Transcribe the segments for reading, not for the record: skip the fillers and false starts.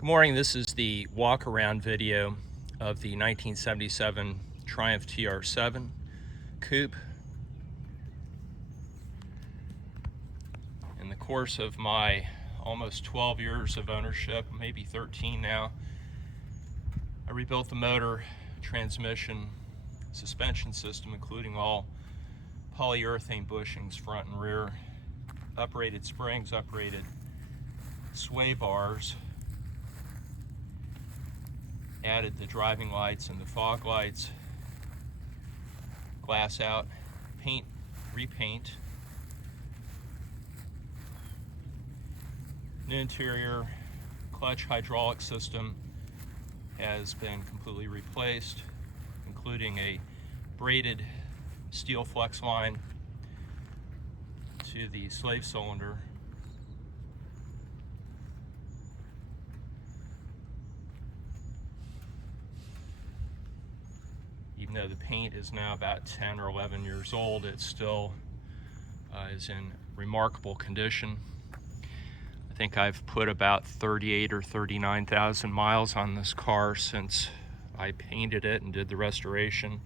Good morning, this is the walk around video of the 1977 Triumph TR7 coupe. In the course of my almost 12 years of ownership, maybe 13 now, I rebuilt the motor, transmission, suspension system, including all polyurethane bushings front and rear, uprated springs, uprated sway bars, added the driving lights and the fog lights, glass out, paint, repaint, new interior, clutch hydraulic system has been completely replaced, including a braided steel flex line to the slave cylinder. Even though the paint is now about 10 or 11 years old, it still is in remarkable condition. I think I've put about 38 or 39,000 miles on this car since I painted it and did the restoration.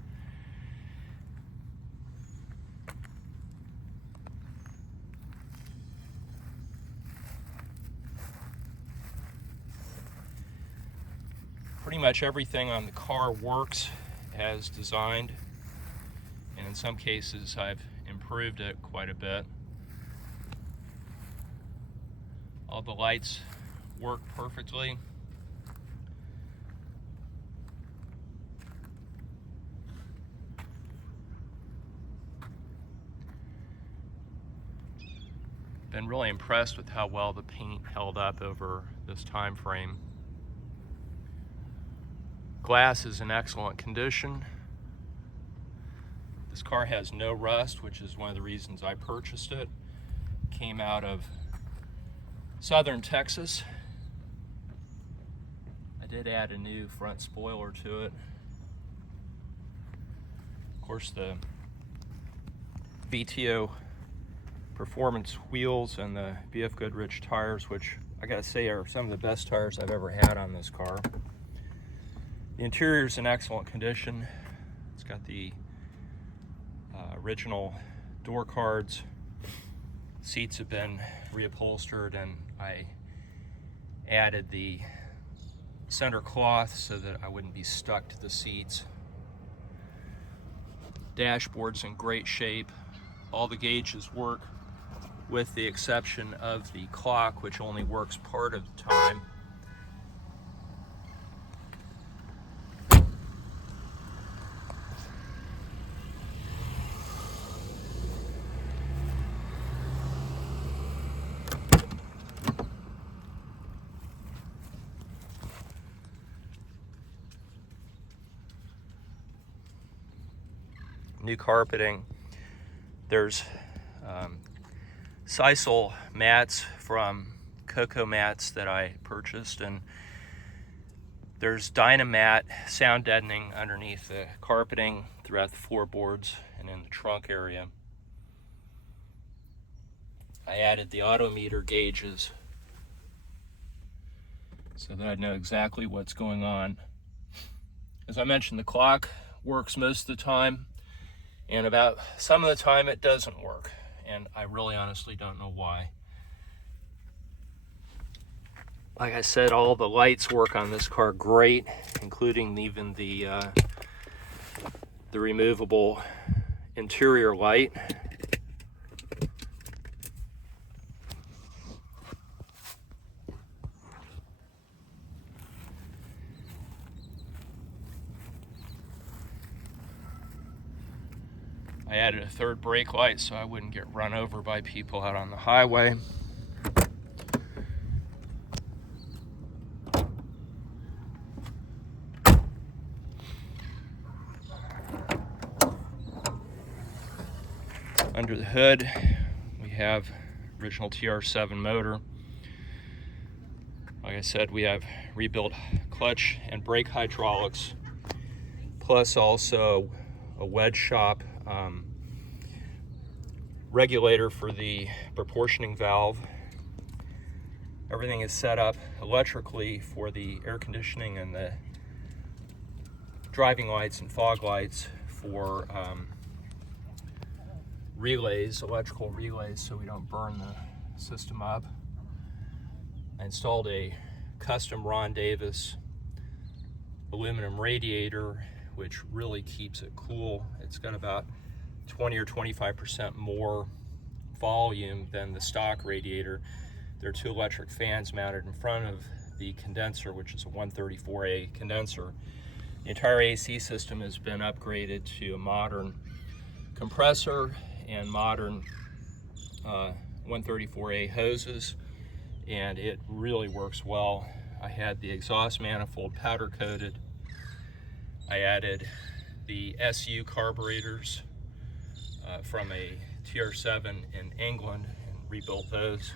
Pretty much everything on the car works as designed, and in some cases I've improved it quite a bit. All the lights work perfectly. Been really impressed with how well the paint held up over this time frame. Glass is in excellent condition. This car has no rust, which is one of the reasons I purchased it. Came out of southern Texas. I did add a new front spoiler to it. Of course, the VTO performance wheels and the BF Goodrich tires, which I gotta say are some of the best tires I've ever had on this car. The interior is in excellent condition. It's got the original door cards. Seats have been reupholstered, and I added the center cloth so that I wouldn't be stuck to the seats. Dashboard's in great shape. All the gauges work with the exception of the clock, which only works part of the time. New carpeting. There's sisal mats from Cocoa Mats that I purchased, and there's Dynamat sound deadening underneath the carpeting throughout the floorboards and in the trunk area. I added the autometer gauges so that I know exactly what's going on. As I mentioned, the clock works most of the time, and about some of the time it doesn't work, and I really honestly don't know why. Like I said, all the lights work on this car great, including even the removable interior light. I added a third brake light so I wouldn't get run over by people out on the highway. Under the hood, we have original TR7 motor. Like I said, we have rebuilt clutch and brake hydraulics, plus also a wedge shop regulator for the proportioning valve. Everything is set up electrically for the air conditioning and the driving lights and fog lights for relays, electrical relays, so we don't burn the system up. I installed a custom Ron Davis aluminum radiator, which really keeps it cool. It's got about 20 or 25% more volume than the stock radiator. There are two electric fans mounted in front of the condenser, which is a 134A condenser. The entire AC system has been upgraded to a modern compressor and modern 134A hoses, and it really works well. I had the exhaust manifold powder coated. I added the SU carburetors from a TR7 in England and rebuilt those.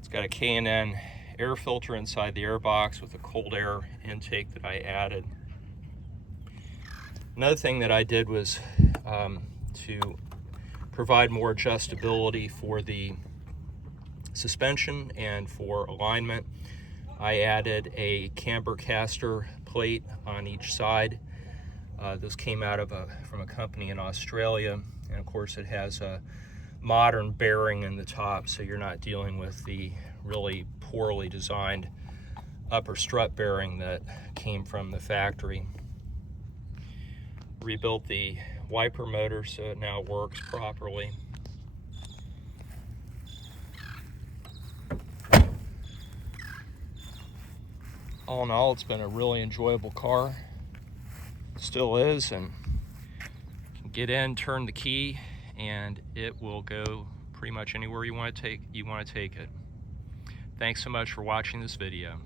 It's got a K&N air filter inside the air box with a cold air intake that I added. Another thing that I did was to provide more adjustability for the suspension and for alignment. I added a camber caster plate on each side. This came out of from a company in Australia, and of course it has a modern bearing in the top, so you're not dealing with the really poorly designed upper strut bearing that came from the factory. Rebuilt the wiper motor so it now works properly. All in all, it's been a really enjoyable car. It still is, and you can get in, turn the key, and it will go pretty much anywhere you want to take it. Thanks so much for watching this video.